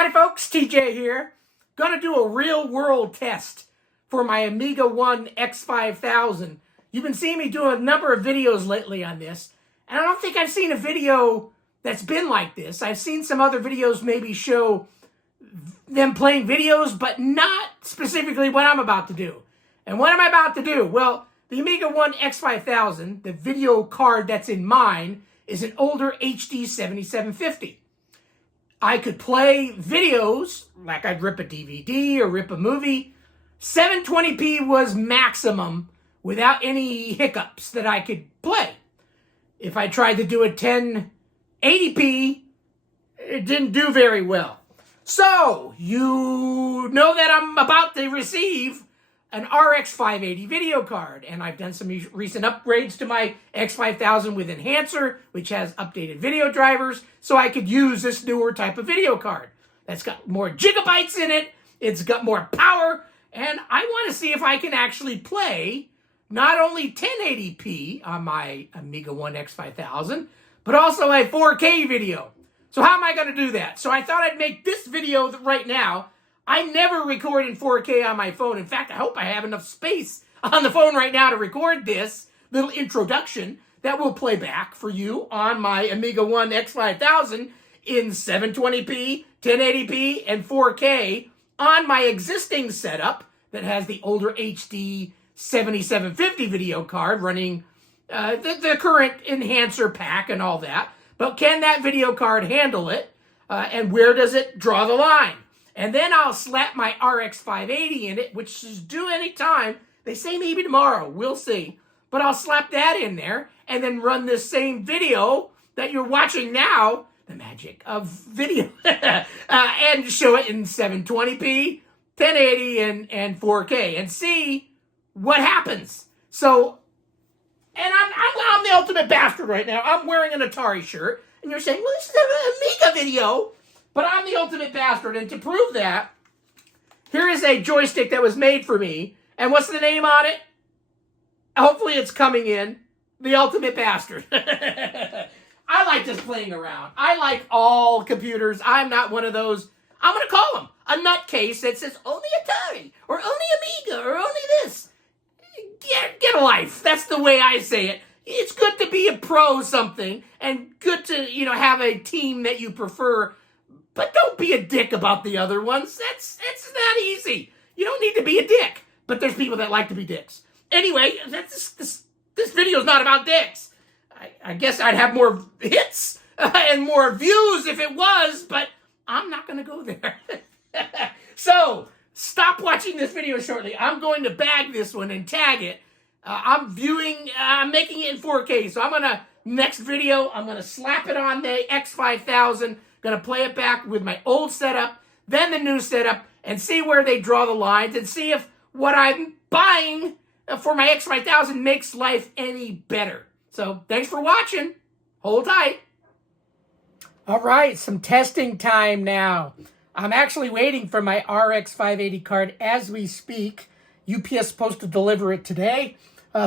Howdy folks, TJ here. Gonna do a real world test for my AmigaOne X5000. You've been seeing me do a number of videos lately on this, and I don't think I've seen a video that's been like this. I've seen some other videos maybe show them playing videos, but not specifically what I'm about to do. And what am I about to do? Well, the AmigaOne X5000, the video card that's in mine, is an older HD7750. I could play videos, like I'd rip a DVD or rip a movie. 720p was maximum without any hiccups that I could play. If I tried to do a 1080p, it didn't do very well. So, you know that I'm about to receive an RX580 video card, and I've done some recent upgrades to my X5000 with Enhancer, which has updated video drivers, so I could use this newer type of video card. That's got more gigabytes in it, it's got more power, and I want to see if I can actually play not only 1080p on my AmigaOne X5000, but also a 4K video. So how am I going to do that? So I thought I'd make this video right now. I never record in 4K on my phone. In fact, I hope I have enough space on the phone right now to record this little introduction that will play back for you on my AmigaOne X5000 in 720p, 1080p, and 4K on my existing setup that has the older HD7750 video card running the current Enhancer pack and all that. But can that video card handle it? And where does it draw the line? And then I'll slap my RX580 in it, which is due any time. They say maybe tomorrow. We'll see. But I'll slap that in there and then run this same video that you're watching now, the magic of video, and show it in 720p, 1080, and 4K, and see what happens. So, and I'm the ultimate bastard right now. I'm wearing an Atari shirt, and you're saying, well, this is an Amiga video. But I'm the ultimate bastard, and to prove that, here is a joystick that was made for me. And what's the name on it? Hopefully it's coming in. The Ultimate Bastard. I like just playing around. I like all computers. I'm not one of those, I'm going to call them, a nutcase that says only Atari, or only Amiga, or only this. Get a life. That's the way I say it. It's good to be a pro something, and good to, have a team that you prefer. But don't be a dick about the other ones. It's that easy. You don't need to be a dick. But there's people that like to be dicks. Anyway, this video's not about dicks. I guess I'd have more hits and more views if it was, but I'm not going to go there. So, stop watching this video shortly. I'm going to bag this one and tag it. I'm making it in 4K. So next video, I'm going to slap it on the X5000. Going to play it back with my old setup, then the new setup, and see where they draw the lines, and see if what I'm buying for my X5000 makes life any better. So, thanks for watching. Hold tight. All right, some testing time now. I'm actually waiting for my RX580 card as we speak. UPS is supposed to deliver it today,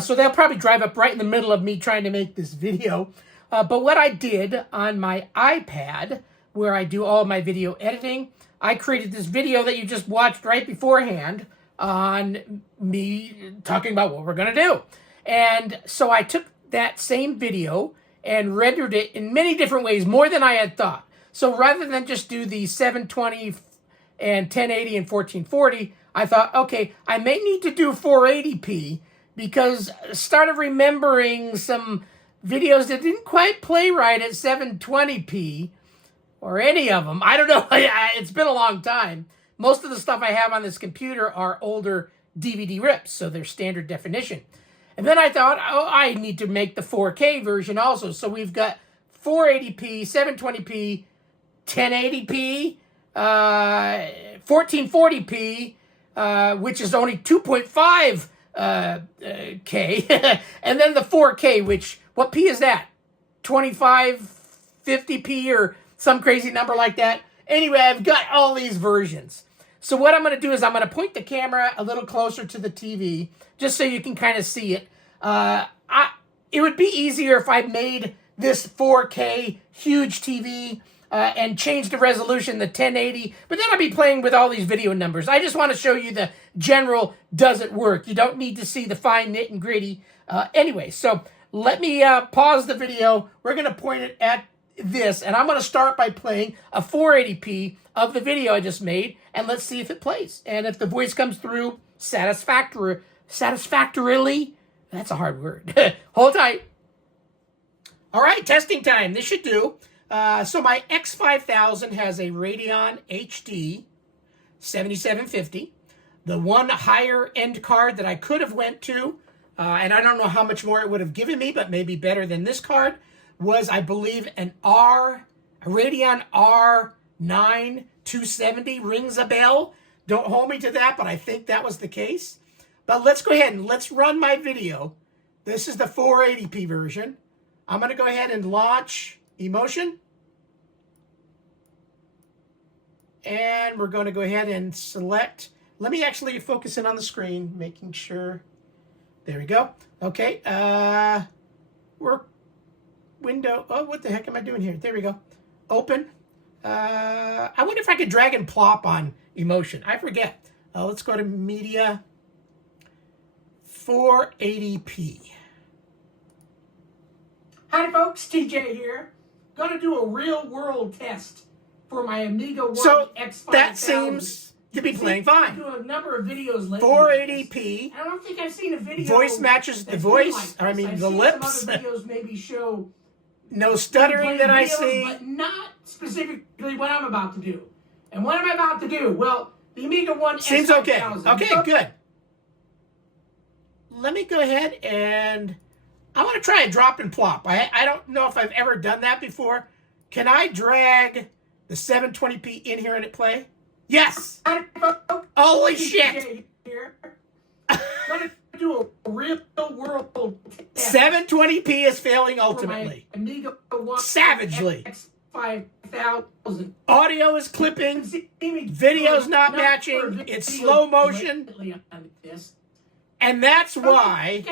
so they'll probably drive up right in the middle of me trying to make this video. But what I did on my iPad, where I do all my video editing, I created this video that you just watched right beforehand on me talking about what we're going to do. And so I took that same video and rendered it in many different ways, more than I had thought. So rather than just do the 720 and 1080 and 1440, I thought, okay, I may need to do 480p because I started remembering some videos that didn't quite play right at 720p, or any of them. I don't know. It's been a long time. Most of the stuff I have on this computer are older DVD rips, so they're standard definition. And then I thought, oh, I need to make the 4K version also. So we've got 480p, 720p, 1080p, 1440p, which is only 2.5 K, and then the 4K, which, what P is that? 2550p or some crazy number like that. Anyway, I've got all these versions. So what I'm going to do is I'm going to point the camera a little closer to the TV, just so you can kind of see it. It would be easier if I made this 4K huge TV and change the resolution to 1080. But then I'll be playing with all these video numbers. I just want to show you the general does it work. You don't need to see the fine nit and gritty. Anyway, so let me pause the video. We're going to point it at this, and I'm going to start by playing a 480p of the video I just made, and let's see if it plays. And if the voice comes through satisfactorily, that's a hard word. Hold tight. All right, testing time. This should do. So my X5000 has a Radeon HD7750. The one higher end card that I could have went to, and I don't know how much more it would have given me, but maybe better than this card, was, I believe, a Radeon R9 270. Rings a bell. Don't hold me to that, but I think that was the case. But let's go ahead and let's run my video. This is the 480p version. I'm going to go ahead and launch Emotion. And we're going to go ahead and select. Let me actually focus in on the screen, making sure. There we go. Okay. Work window. Oh, what the heck am I doing here? There we go. Open. I wonder if I could drag and plop on Emotion. I forget. Let's go to Media. 480p. Hi folks, TJ here. Gonna do a real world test for my AmigaOne X5000. That seems to be playing fine. I do a number of videos lately. 480p. I don't think I've seen a video. Voice matches the voice. Like the I've lips. Some other videos maybe show no stuttering that I see. But not specifically what I'm about to do. And what am I about to do? Well, the AmigaOne seems X5000. okay. Okay, good. Let me go ahead and I want to try a drop and plop. I don't know if I've ever done that before. Can I drag the 720p in here and it play? Yes! Holy shit! Gonna do a real world test. 720p is failing ultimately. Savagely. X5000. Audio is clipping. Video's not matching. It's slow motion. And that's why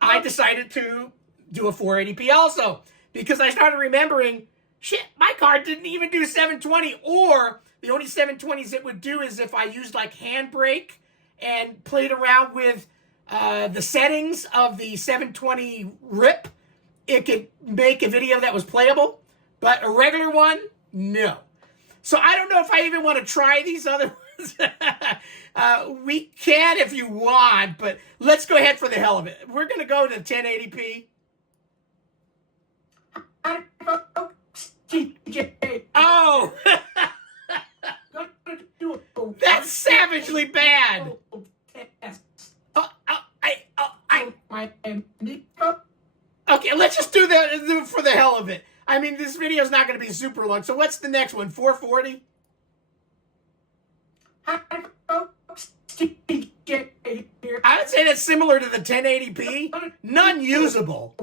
I decided to do a 480p also. Because I started remembering, shit, my card didn't even do 720. Or the only 720s it would do is if I used like Handbrake and played around with the settings of the 720 RIP, it could make a video that was playable. But a regular one, no. So I don't know if I even want to try these other ones. We can if you want, but let's go ahead for the hell of it. We're going to go to 1080p. Oh! That's savagely bad. Okay, let's just do that for the hell of it. I mean, this video is not going to be super long. So what's the next one? 440? I would say that's similar to the 1080p. None usable.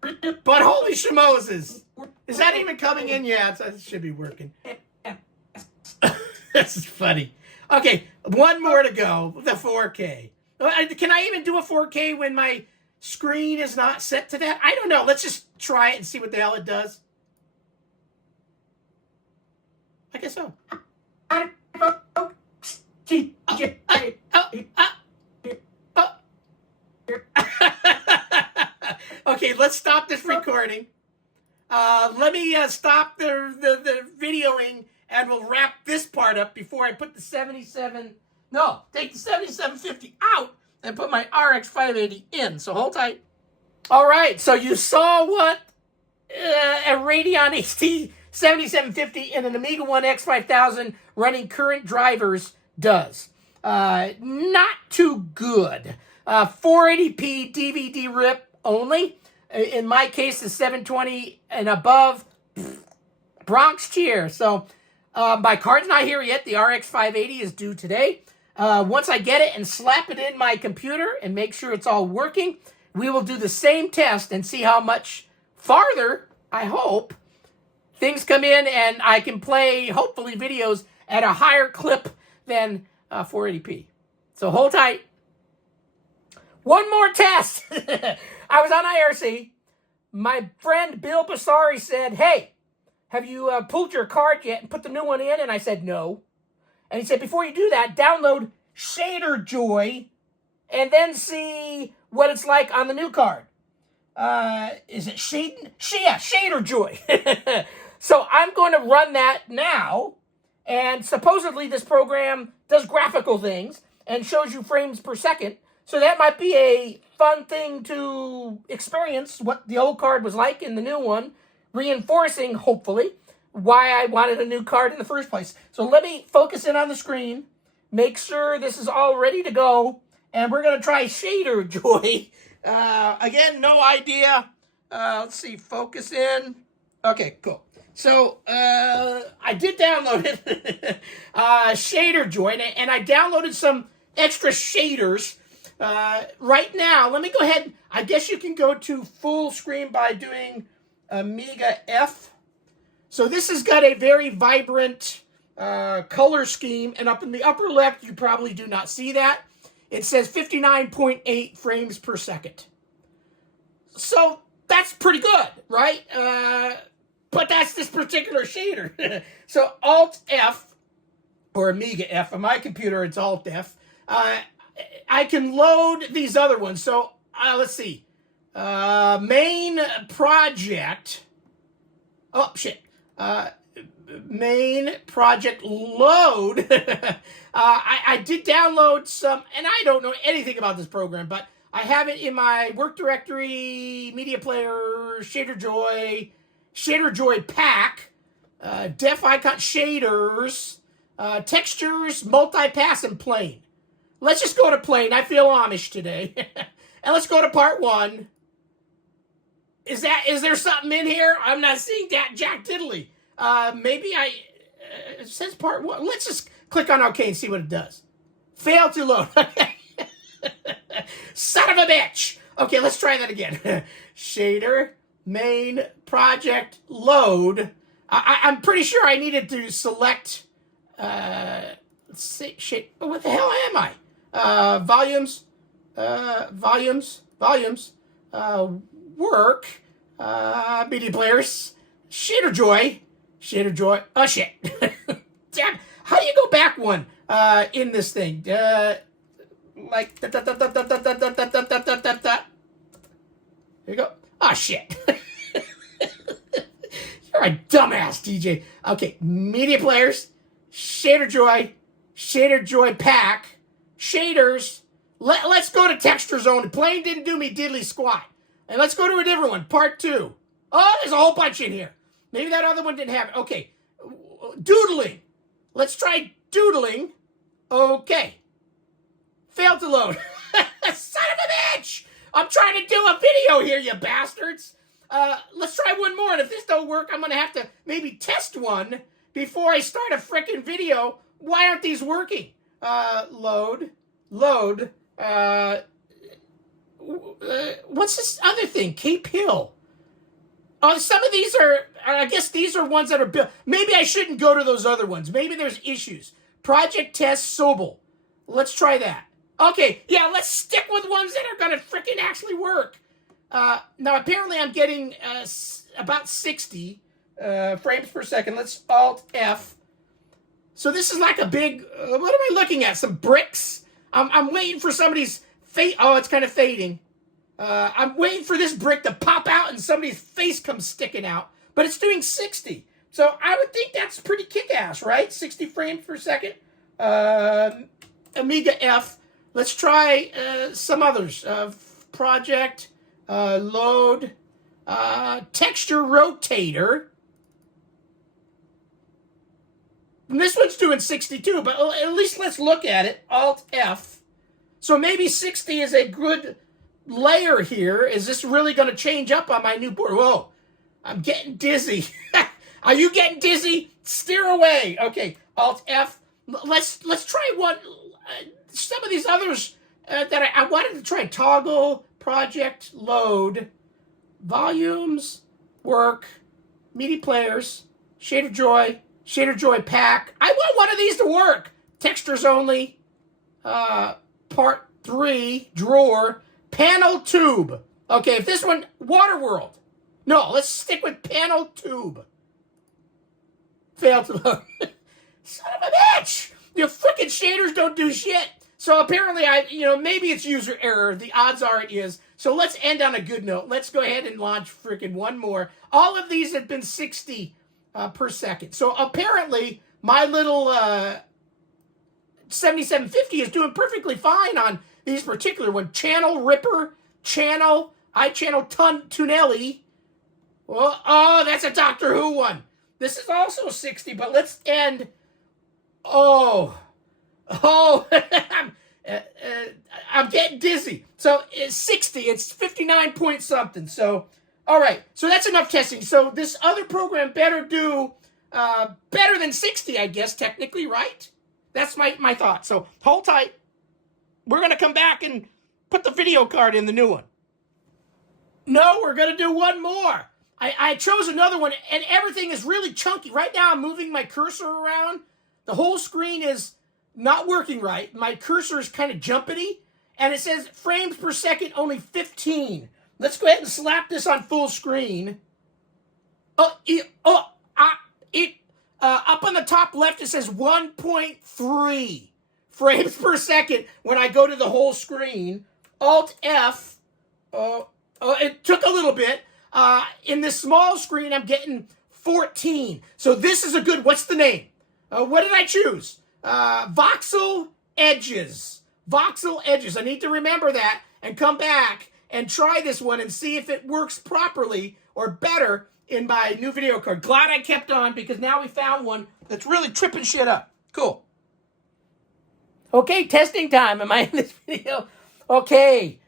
But holy schmozes. Is that even coming in? Yeah, it should be working. This is funny. Okay, one more to go. The 4K. Can I even do a 4K when my screen is not set to that? I don't know. Let's just try it and see what the hell it does. I guess so. Okay, let's stop this recording. Let me stop the videoing, and we'll wrap this part up before I put the take the 7750 out and put my RX580 in. So hold tight. All right, so you saw what a Radeon HD7750 and an AmigaOne X5000 running current drivers does. Not too good. 480p DVD rip only. In my case, the 720 and above, Bronx cheer. So my card's not here yet. The RX580 is due today. Once I get it and slap it in my computer and make sure it's all working, we will do the same test and see how much farther, I hope, things come in and I can play, hopefully, videos at a higher clip than 480p. So hold tight. One more test. I was on IRC. My friend Bill Basari said, hey, have you pulled your card yet and put the new one in? And I said, no. And he said, before you do that, download Shaderjoy and then see what it's like on the new card. Is it Shaderjoy? So I'm going to run that now. And supposedly this program does graphical things and shows you frames per second. So that might be a fun thing to experience what the old card was like in the new one, reinforcing, hopefully, why I wanted a new card in the first place. So let me focus in on the screen, make sure this is all ready to go, and we're going to try Shaderjoy. Again, no idea. Let's see, focus in. Okay, cool. So, I did download it, Shaderjoy, and I downloaded some extra shaders. Right now, let me go ahead. I guess you can go to full screen by doing Amiga F. So this has got a very vibrant color scheme, and up in the upper left, you probably do not see that. It says 59.8 frames per second. So that's pretty good, right? But that's this particular shader. So Alt-F, or Amiga F, on my computer it's Alt-F. I can load these other ones. So let's see. Main project. Oh, shit. Main project load. I did download some, and I don't know anything about this program, but I have it in my work directory, media player, Shaderjoy, Shaderjoy pack, def icon shaders, textures, multipass, and plain. Let's just go to plain. I feel Amish today. And let's go to part 1. Is there something in here? I'm not seeing that Jack Diddley. Maybe it says part 1. Let's just click on OK and see what it does. Fail to load. Son of a bitch. Okay, let's try that again. Shader, main, project, load. I'm pretty sure I needed to select, let's see, shit, what the hell am I? Volumes, work, media players, Shaderjoy, oh shit. Damn, how do you go back one, in this thing? Like, There you go. Oh shit. You're a dumbass, DJ. Okay, media players, Shaderjoy, Shaderjoy pack, shaders. Let's go to texture zone. Plain didn't do me diddly squat. And let's go to a different one, part 2. Oh, there's a whole bunch in here. Maybe that other one didn't have it. Okay, doodling. Let's try doodling. Okay. Failed to load. Son of a bitch! I'm trying to do a video here, you bastards. Let's try one more, and if this don't work, I'm going to have to maybe test one before I start a frickin' video. Why aren't these working? Load. What's this other thing? Cape Hill. Oh, some of these are, I guess these are ones that are built. Maybe I shouldn't go to those other ones. Maybe there's issues. Project Test Sobel. Let's try that. Okay, yeah, let's stick with ones that are going to frickin' actually work. Now, apparently I'm getting about 60 frames per second. Let's Alt-F. So this is like a big, what am I looking at? Some bricks? I'm waiting for somebody's face. Oh, it's kind of fading. I'm waiting for this brick to pop out and somebody's face comes sticking out. But it's doing 60. So I would think that's pretty kick-ass, right? 60 frames per second. Amiga F. Let's try some others. Project, load, texture rotator. And this one's doing 62, but at least let's look at it. Alt-F. So maybe 60 is a good layer here. Is this really going to change up on my new board? Whoa, I'm getting dizzy. Are you getting dizzy? Steer away. Okay, Alt-F. Let's try one. Some of these others that I wanted to try. Toggle, project, load, volumes, work, media players, Shaderjoy, Shaderjoy pack. I want one of these to work. Textures only. Part 3, drawer, panel tube. Okay, if this one, Waterworld. No, let's stick with panel tube. Failed to load. Son of a bitch! Your freaking shaders don't do shit. So apparently, maybe it's user error. The odds are it is. So let's end on a good note. Let's go ahead and launch freaking one more. All of these have been 60 per second. So apparently, my little 7750 is doing perfectly fine on these particular ones. Channel Ripper, Channel, iChannel Tunelli. Well, oh, that's a Doctor Who one. This is also 60, but let's end. Oh, I'm getting dizzy. So it's 60. It's 59 point something. So, all right. So that's enough testing. So this other program better do better than 60, I guess, technically, right? That's my thought. So hold tight. We're going to come back and put the video card in the new one. No, we're going to do one more. I chose another one, and everything is really chunky. Right now, I'm moving my cursor around. The whole screen is not working right. My cursor is kind of jumpity, and it says frames per second only 15. Let's go ahead and slap this on full screen. Up on the top left, it says 1.3 frames per second when I go to the whole screen. Alt F. It took a little bit. In this small screen, I'm getting 14. So this is a good, what's the name? What did I choose? Voxel Edges. Voxel Edges. I need to remember that and come back and try this one and see if it works properly or better in my new video card. Glad I kept on because now we found one that's really tripping shit up. Cool. Okay, testing time. Am I in this video? Okay,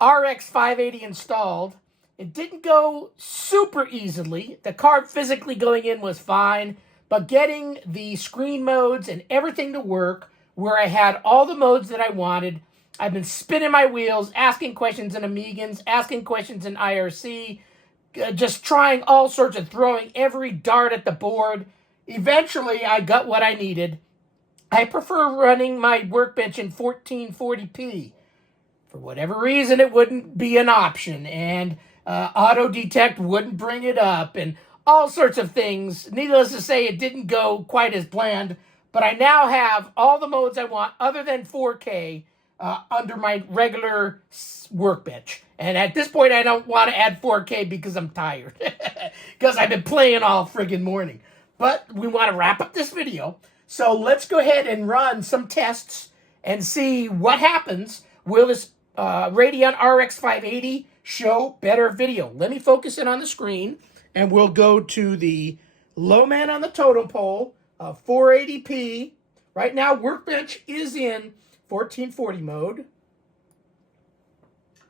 RX580 installed. It didn't go super easily. The card physically going in was fine, but getting the screen modes and everything to work where I had all the modes that I wanted. I've been spinning my wheels, asking questions in Amigans, asking questions in IRC, just trying all sorts of throwing every dart at the board. Eventually, I got what I needed. I prefer running my workbench in 1440p. For whatever reason, it wouldn't be an option, and auto detect wouldn't bring it up, and all sorts of things. Needless to say, it didn't go quite as planned, but I now have all the modes I want other than 4K under my regular workbench. And at this point, I don't want to add 4K because I'm tired. Because I've been playing all friggin' morning. But we want to wrap up this video. So let's go ahead and run some tests and see what happens. Will this Radeon RX580 show better video? Let me focus it on the screen. And we'll go to the low man on the totem pole, 480p. Right now, Workbench is in 1440 mode.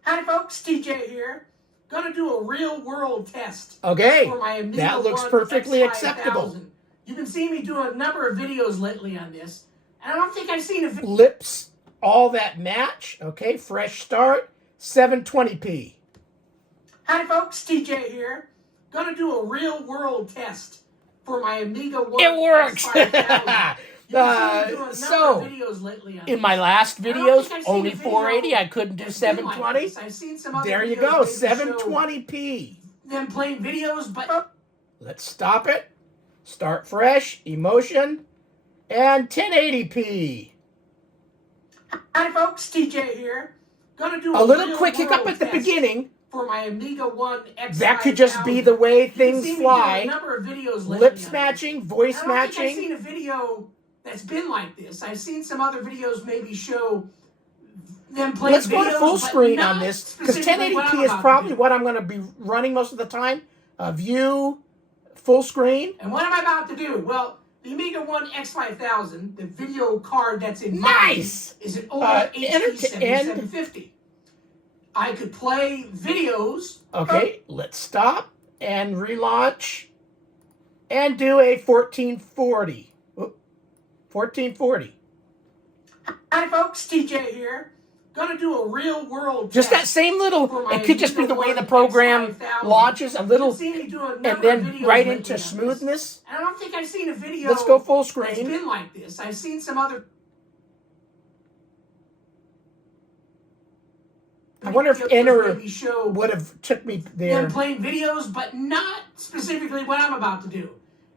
Hi folks, TJ here. Gonna do a real world test. Okay, for my AmigaOne that looks perfectly X5000. acceptable. You've been seeing me do a number of videos lately on this, and I don't think I've seen a video. Lips, all that match. Okay, fresh start, 720p. Hi folks, TJ here. Gonna do a real world test for my AmigaOne It works. X5000. So, in my last videos, only 480. I couldn't do 720. There you go, 720p. Them playing videos, but let's stop it. Start fresh, emotion, and 1080p. Hi folks, TJ here. Gonna do a little quick hiccup at the beginning. For my AmigaOne X5000. That could just be the way things fly. Lips matching, voice matching. I don't think I've seen a video that's been like this. I've seen some other videos maybe show them playing Let's go to full screen on this, because 1080p is probably what I'm going to be running most of the time. View, full screen. And what am I about to do? Well, the AmigaOne X5000, the video card that's in nice. mine, is an old HD7750. I could play videos. Okay, let's stop and relaunch and do a 1440. 1440. Hi folks, TJ here. Gonna do a real world just that same little, it could just be the way the program launches a little, and then right into smoothness. I don't think I've seen a video. Let's go full screen. It's been like this. I've seen some other. I wonder if enter would have took me there. Them playing videos, but not specifically what I'm about to do.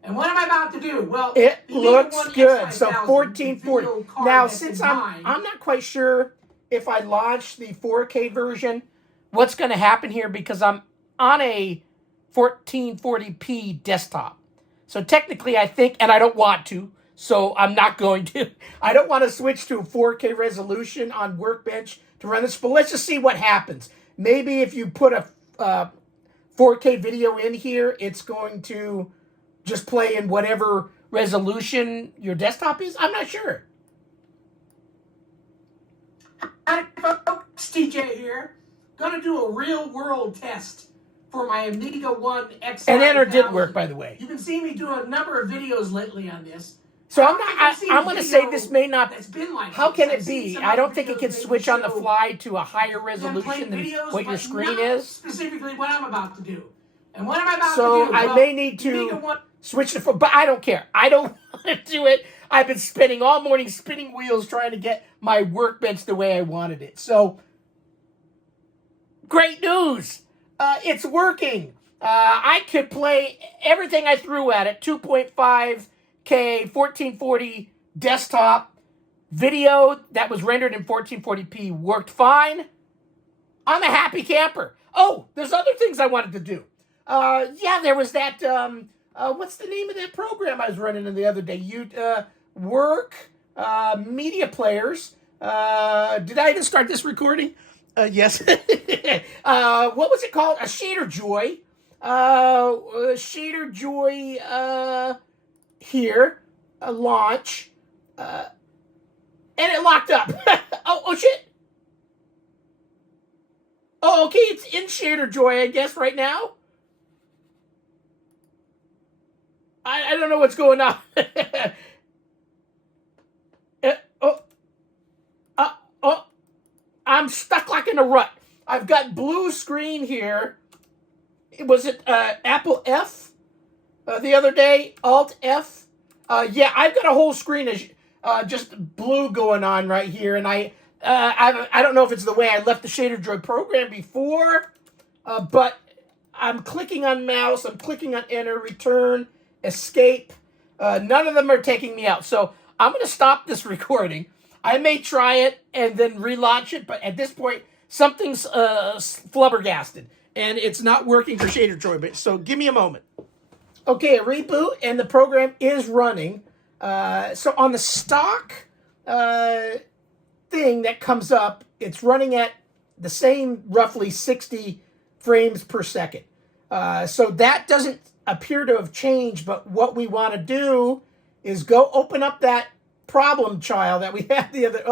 And what am I about to do? Well, it the looks AmigaOne good. So X5000, 1440. video card Now, that's since in mind, I'm not quite sure if I launch the 4K version, what's going to happen here, because I'm on a 1440p desktop. So technically, I think, and I don't want to, so I'm not going to. I don't want to switch to a 4K resolution on Workbench to run this, but let's just see what happens. Maybe if you put a 4K video in here, it's going to just play in whatever resolution your desktop is. I'm not sure. Hi folks, TJ here. Gonna do a real world test for my AmigaOne X5000. And enter did work, by the way. You can see me do a number of videos lately on this. So I'm going to say this may not. That's been like how this. can I've it seen be? some I don't other think it videos can maybe switch on the show fly to a higher them resolution playing than videos, what your but screen not is. specifically what I'm about to do. And what am I about to So do? I Well, may need to AmigaOne switch to, but I don't care. I don't want to do it. I've been spending all morning spinning wheels trying to get my Workbench the way I wanted it. So great news. It's working. I could play everything I threw at it. 2.5K, 1440 desktop video that was rendered in 1440p worked fine. I'm a happy camper. Oh, there's other things I wanted to do. Yeah, there was that, what's the name of that program I was running in the other day? Media players. Did I even start this recording? Yes. What was it called? A Shaderjoy. Shaderjoy, here. A launch. And it locked up. Oh, shit. Oh, okay, it's in Shaderjoy, I guess, right now. I don't know what's going on. I'm stuck like in a rut. I've got blue screen here. Was it Apple F the other day? Alt F? Yeah, I've got a whole screen of just blue going on right here, and I don't know if it's the way I left the Shaderjoy program before, but I'm clicking on mouse, I'm clicking on enter, return, escape. None of them are taking me out. So I'm going to stop this recording. I may try it and then relaunch it, but at this point, something's flubbergasted, and it's not working for Shaderjoy. But so give me a moment. Okay, a reboot, and the program is running. So on the stock thing that comes up, it's running at the same roughly 60 frames per second. So that doesn't appear to have changed, but what we want to do is go open up that problem child that we had the other,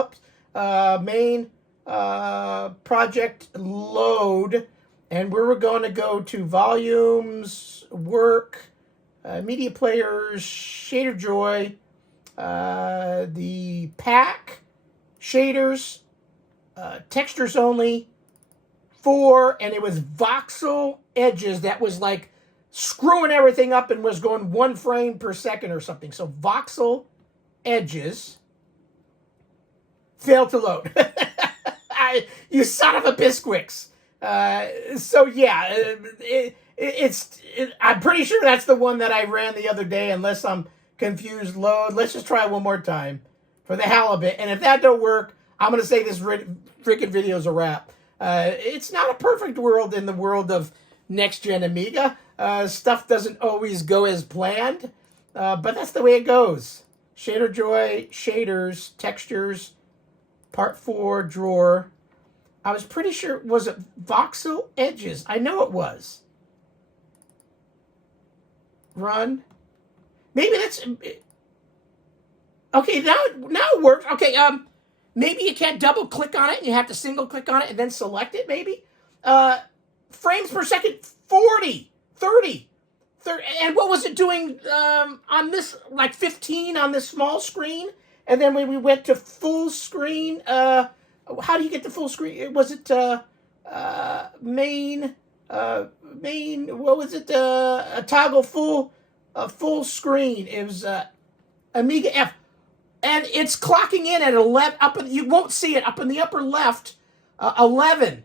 main project load, and we're going to go to volumes, work, media players, Shaderjoy, the pack, shaders, textures only, 4, and it was voxel edges that was like screwing everything up and was going 1 frame per second or something. So voxel edges failed to load. You son of a bisquix. So yeah, I'm pretty sure that's the one that I ran the other day, unless I'm confused. Load. Let's just try one more time for the hell of it. And if that don't work, I'm going to say this freaking video's a wrap. It's not a perfect world in the world of next-gen Amiga. Stuff doesn't always go as planned, but that's the way it goes. Shaderjoy, shaders, textures, part 4, drawer. I was pretty sure, was it voxel edges? I know it was. Run. Maybe that's... Okay, now it works. Okay, maybe you can't double click on it and you have to single click on it and then select it, maybe. Frames per second, 40, 30. And what was it doing on this, like 15 on this small screen? And then when we went to full screen, how do you get to full screen? Was it main, what was it? A toggle full screen. It was Amiga F. And it's clocking in at 11, you won't see it, up in the upper left, 11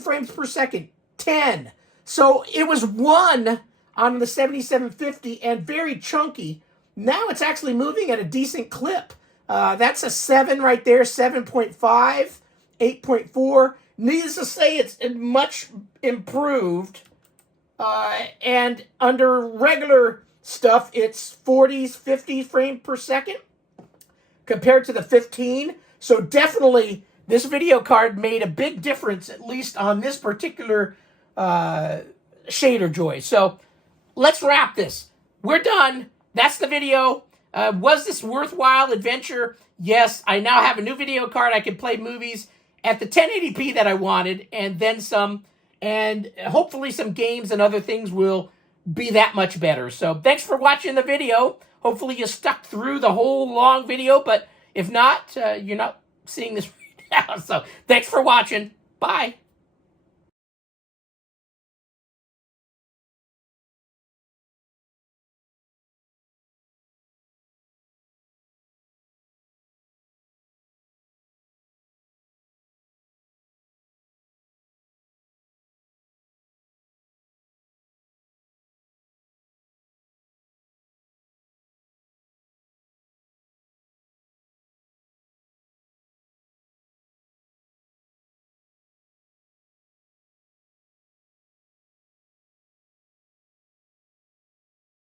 frames per second, 10. So it was 1 on the 7750 and very chunky. Now it's actually moving at a decent clip. That's a 7 right there, 7.5, 8.4. Needless to say, it's much improved. And under regular stuff, it's 40s, 50 frames per second compared to the 15. So definitely, this video card made a big difference, at least on this particular Shaderjoy. So let's wrap this. We're done. That's the video. Was this worthwhile adventure? Yes, I now have a new video card. I can play movies at the 1080p that I wanted, and then some. And hopefully some games and other things will be that much better. So thanks for watching the video. Hopefully you stuck through the whole long video, but if not, you're not seeing this right now. So thanks for watching. Bye.